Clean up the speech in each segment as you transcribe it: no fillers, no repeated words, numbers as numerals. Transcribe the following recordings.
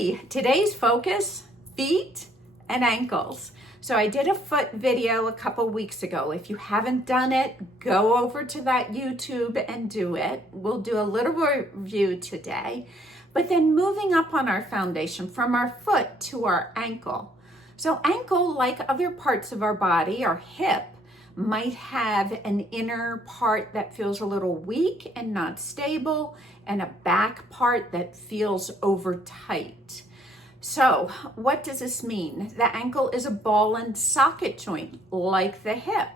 Okay, today's focus, feet and ankles. So I did a foot video a couple weeks ago. If you haven't done it, go over to that YouTube and do it. We'll do a little review today, but then moving up on our foundation from our foot to our ankle. So ankle, like other parts of our body, our hip, might have an inner part that feels a little weak and not stable, and a back part that feels over tight. So what does this mean? The ankle is a ball and socket joint like the hip.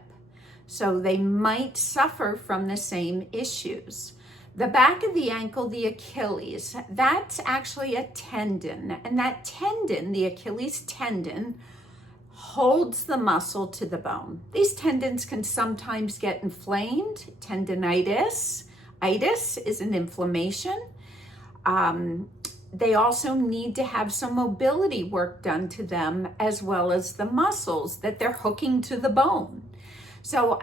So they might suffer from the same issues. The back of the ankle, the Achilles, that's actually a tendon. And that tendon, the Achilles tendon, holds the muscle to the bone. These tendons can sometimes get inflamed. Tendinitis. Itis is an inflammation. They also need to have some mobility work done to them, as well as the muscles that they're hooking to the bone. So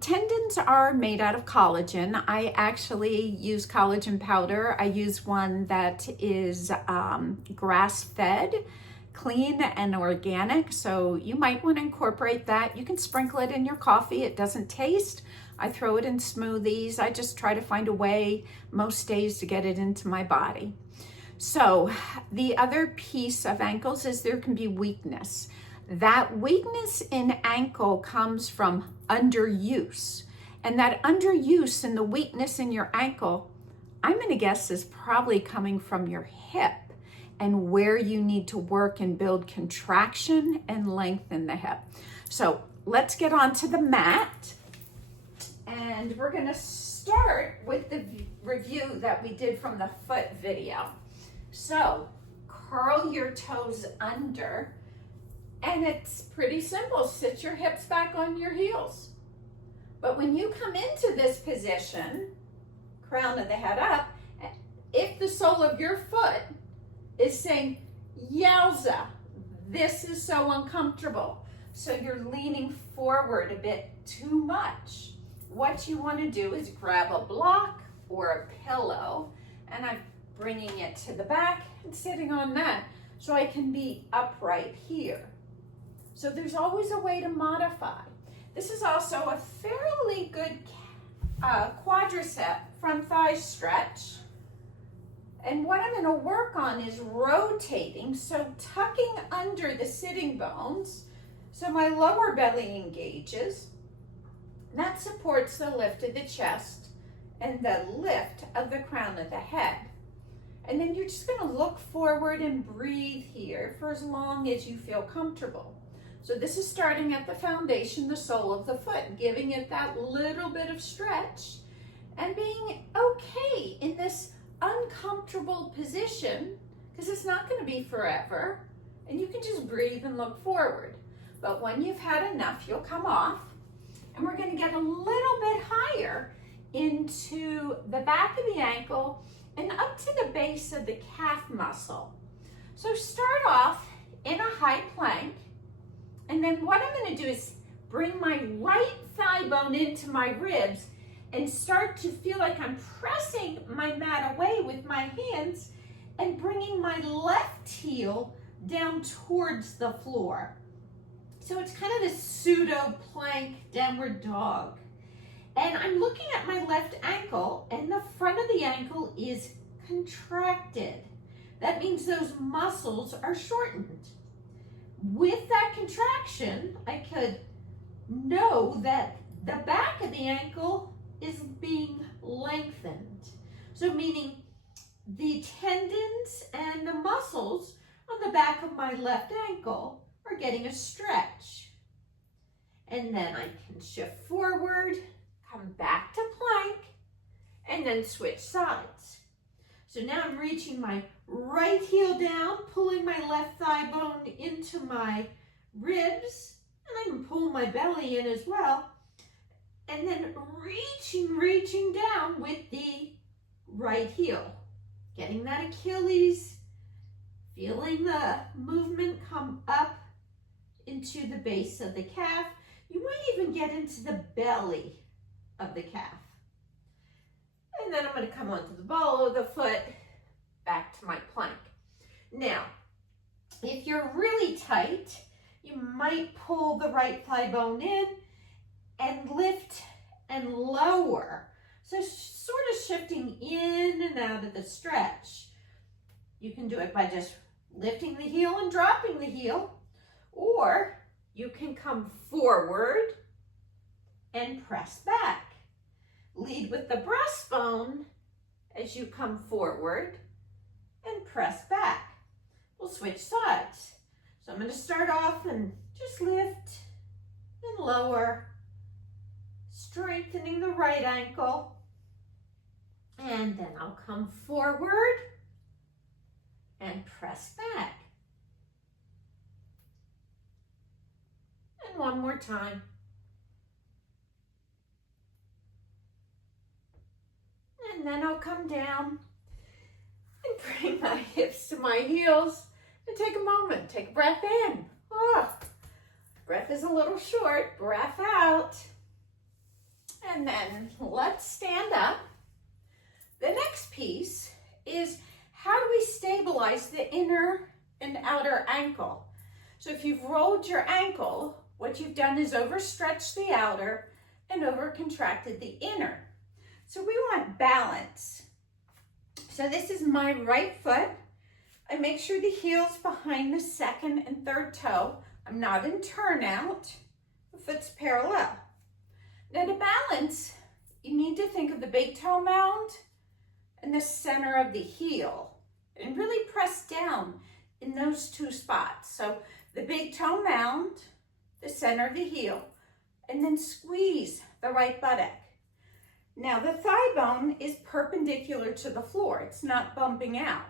tendons are made out of collagen. I actually use collagen powder. I use one that is grass-fed, clean and organic. So you might want to incorporate that. You can sprinkle it in your coffee. It doesn't taste. I throw it in smoothies. I just try to find a way most days to get it into my body. So the other piece of ankles is there can be weakness. That weakness in ankle comes from underuse. And that underuse and the weakness in your ankle, I'm going to guess, is probably coming from your hip and where you need to work and build contraction and length in the hip. So let's get onto the mat. And we're going to start with the review that we did from the foot video. So curl your toes under, and it's pretty simple. Sit your hips back on your heels. But when you come into this position, crown of the head up, if the sole of your foot is saying, yowza, this is so uncomfortable, so you're leaning forward a bit too much, what you want to do is grab a block or a pillow, and I'm bringing it to the back and sitting on that so I can be upright here. So there's always a way to modify. This is also a fairly good quadricep front thigh stretch. And what I'm going to work on is rotating, so tucking under the sitting bones so my lower belly engages. That supports the lift of the chest and the lift of the crown of the head. And then you're just going to look forward and breathe here for as long as you feel comfortable. So this is starting at the foundation, the sole of the foot, giving it that little bit of stretch and being okay in this uncomfortable position, because it's not going to be forever, and you can just breathe and look forward. But when you've had enough, you'll come off, and we're going to get a little bit higher into the back of the ankle and up to the base of the calf muscle. So start off in a high plank, and then what I'm going to do is bring my right thigh bone into my ribs and start to feel like I'm pressing my mat away with my hands and bringing my left heel down towards the floor. So it's kind of this pseudo plank downward dog. And I'm looking at my left ankle, and the front of the ankle is contracted. That means those muscles are shortened. With that contraction, I could know that the back of the ankle is being lengthened. So meaning the tendons and the muscles on the back of my left ankle are getting a stretch. And then I can shift forward, come back to plank, and then switch sides. So now I'm reaching my right heel down, pulling my left thigh bone into my ribs, and I can pull my belly in as well. And then reaching down with the right heel. Getting that Achilles, feeling the movement come up into the base of the calf. You might even get into the belly of the calf. And then I'm going to come onto the ball of the foot, back to my plank. Now, if you're really tight, you might pull the right thigh bone in and lift and lower. So sort of shifting in and out of the stretch. You can do it by just lifting the heel and dropping the heel, or you can come forward and press back. Lead with the breastbone as you come forward and press back. We'll switch sides. So I'm going to start off and just lift and lower, strengthening the right ankle. And then I'll come forward and press back. And one more time. And then I'll come down and bring my hips to my heels and take a moment. Take a breath in. Oh, breath is a little short. Breath out. And then let's stand up. The next piece is how do we stabilize the inner and outer ankle? So if you've rolled your ankle, what you've done is overstretched the outer and overcontracted the inner. So we want balance. So this is my right foot. I make sure the heel's behind the second and third toe. I'm not in turnout. The foot's parallel. Now to balance, you need to think of the big toe mound and the center of the heel. And really press down in those two spots. So the big toe mound, the center of the heel, and then squeeze the right buttock. Now the thigh bone is perpendicular to the floor. It's not bumping out.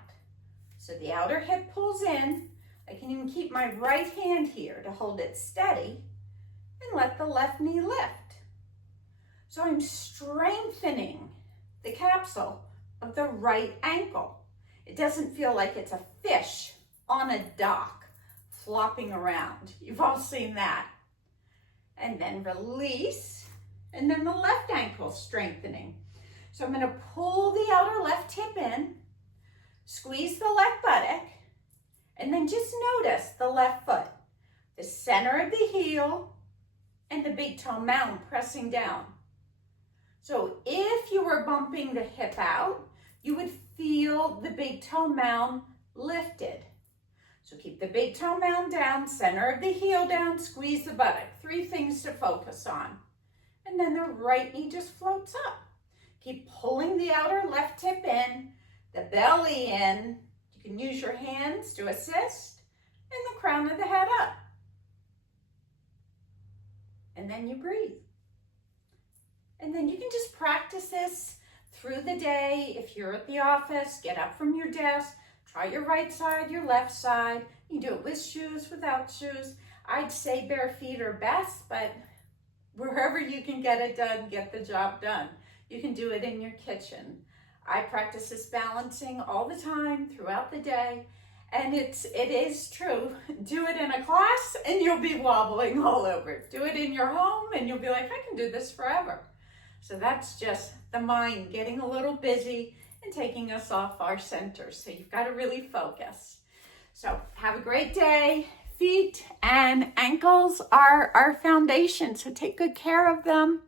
So the outer hip pulls in. I can even keep my right hand here to hold it steady and let the left knee lift. So I'm strengthening the capsule of the right ankle. It doesn't feel like it's a fish on a dock flopping around. You've all seen that. And then release, and then the left ankle strengthening. So I'm going to pull the outer left hip in, squeeze the left buttock, and then just notice the left foot, the center of the heel, and the big toe mound pressing down. So if you were bumping the hip out, you would feel the big toe mound lifted. So keep the big toe mound down, center of the heel down, squeeze the buttock. 3 things to focus on. And then the right knee just floats up. Keep pulling the outer left hip in, the belly in. You can use your hands to assist, and the crown of the head up. And then you breathe. And then you can just practice this through the day. If you're at the office, get up from your desk, try your right side, your left side. You can do it with shoes, without shoes. I'd say bare feet are best, but wherever you can get it done, get the job done. You can do it in your kitchen. I practice this balancing all the time throughout the day, and it is true. Do it in a class and you'll be wobbling all over. Do it in your home and you'll be like, I can do this forever. So that's just the mind getting a little busy and taking us off our center. So you've got to really focus. So have a great day. Feet and ankles are our foundation, so take good care of them.